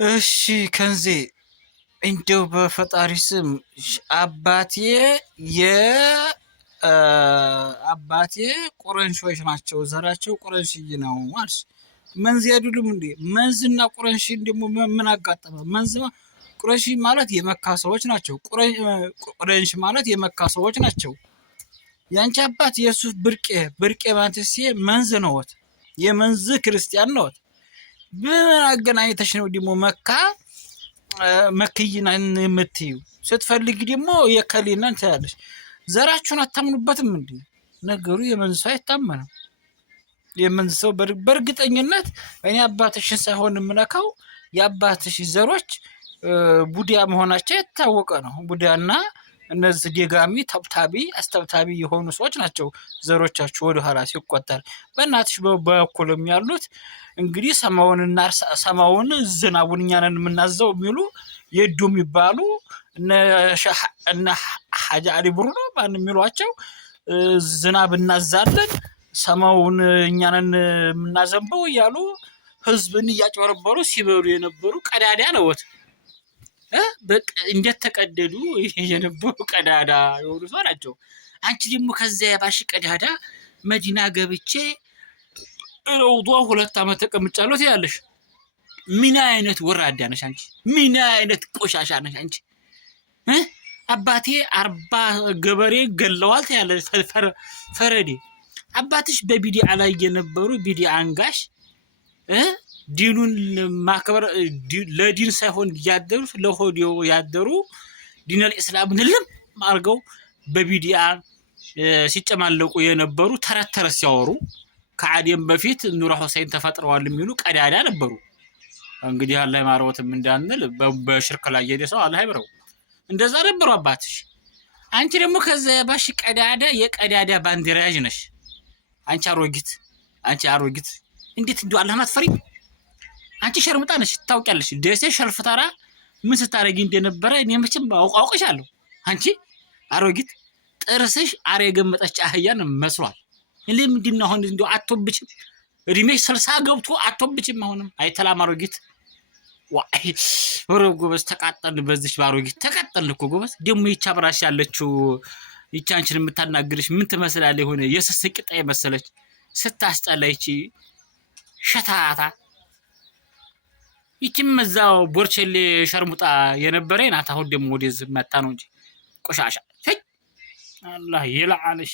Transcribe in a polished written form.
እሺ ከንዜ እንደው በፈጣሪ ስም አባቴ የ አባቴ ቁረንሾች ናቸው። ዘራቸው ቁረንሽይ ነው ማለት መንዝ አይደሉም እንዴ? መንዝና ቁረንሽ ደግሞ ምን አጋጠመ? መንዝ ቁረንሽ ማለት የመካ ሰዎች ናቸው። ቁረንሽ ማለት የመካ ሰዎች ናቸው። ያንቺ አባት የሱፍ ብርቄ ማንተስ መንዝ ነዎት። የመንዝ ክርስቲያን ነዎት። ምን አገናኝተሽ ነው ደግሞ መክይናን የምትዩ? ስትፈልጊ ደግሞ የከሌናን ትያለሽ። ዘራችሁን አታምኑበትም እንዴ? ነገሩ የመንዝ ሰው አይታመንም። የመንዝ ሰው በእርግጠኝነት እኔ አባትሽን ሳይሆን የምነካው የአባትሽ ዘሮች ቡዲያ መሆናቸው የታወቀ ነው። ቡዲያና እነዚህ ደጋሚ አስተብታቢ የሆኑ ሰዎች ናቸው ዘሮቻችሁ ወደኋላ ሲቆጠር። በእናትሽ በኩልም ያሉት እንግዲህ ሰማውን ዝናቡን እኛ ነን የምናዘው የሚሉ የዱ የሚባሉ እነ ሐጂ አሊ ብሩ ነው ማን የሚሏቸው ዝናብ እናዛለን ሰማውን እኛ ነን የምናዘንበው እያሉ ህዝብን እያጭበረበሩ ሲበሉ የነበሩ ቀዳዳ ነዎት። በቃ እንዴት ተቀደዱ የነበሩ ቀዳዳ የሆኑ ሰው ናቸው። አንቺ ደግሞ ከዛ የባሽ ቀዳዳ መዲና ገብቼ ረውዷ 2 ዓመት ተቀምጫለሁ ትያለሽ። ምን አይነት ወራዳ ነሽ አንቺ? ምን አይነት ቆሻሻ ነሽ አንቺ? አባቴ 40 ገበሬ ገለዋል ትያለሽ። ፈረዴ አባትሽ በቢዲአ ላይ የነበሩ ቢዲአ አንጋሽ ዲኑን ማክበር ለዲን ሳይሆን ያደሩ ለሆዲዮ ያደሩ ዲነል እስላምን ልም አርገው በቢዲአ ሲጨማለቁ የነበሩ ተረት ሲያወሩ ከአዲም በፊት ኑራ ሁሴን ተፈጥረዋል የሚሉ ቀዳዳ ነበሩ። እንግዲህ አላህ ማረውትም እንዳንል በሽርክ ላይ የደሰው አላህ ይብረው። እንደዛ ነበሩ አባትሽ። አንቺ ደግሞ ከዛ ባሽ ቀዳዳ የቀዳዳ ባንዲራጅ ነሽ። አንቺ አሮጊት እንዴት እንደው አላህ ማትፈሪ? አንቺ ሸርሙጣ ነሽ ታውቂያለሽ። ደሴ ሸልፍታራ ምን ስታረጊ እንደነበረ እኔ መቼም አውቅሻለሁ። አንቺ አሮጊት ጥርስሽ አሬ የገመጠች አህያን መስሏል። ለምንድን ነው አሁን እንደው አቶብችም? እድሜሽ 60 ገብቶ አቶብችም? አሁንም አይተላም አሮጊት። ዋይ ጎበዝ ተቃጠልን። በዚሽ ባሮጊት ተቃጠልን እኮ ጎበዝ። ደግሞ ይቻ ብራሽ ያለችው ይቻ አንቺን የምታናግርሽ ምን ትመስላለች? የሆነ የስስቅ ቂጣ የመሰለች ስታስጠላ ይቺ ሸታታ። ይቺም እዛው ቦርቸሌ ሸርሙጣ የነበረኝ ናት። አሁን ደግሞ ወደዚህ መጣ ነው እንጂ ቆሻሻ። አላህ ይልዓንሽ።